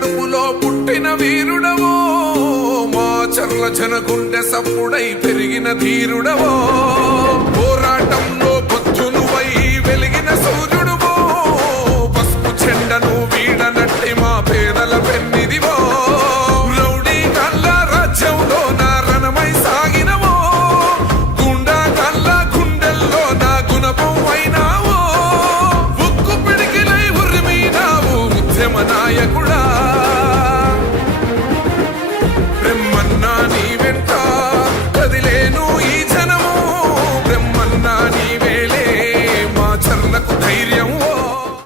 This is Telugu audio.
పుట్టిన వీరుడవో మా చర్ల జనగుండె సప్పుడై పెరిగిన ధీరుడవో పోరాటంలో బుద్ధునువై వెలిగిన సూర్యుడువో పసుపు చెండను వీడనట్టి మా పేదల పెన్నిదివో. రౌడీ కల్ల రాజ్యంలో నా రణమై సాగినవో గుండా కల్ల గుండెల్లో నా గుణపం అయినావో. ఉక్కు పిడికిలై ఉరిమినావు ఉద్యమ నాయకుడా. జనము ధైర్యం ఓ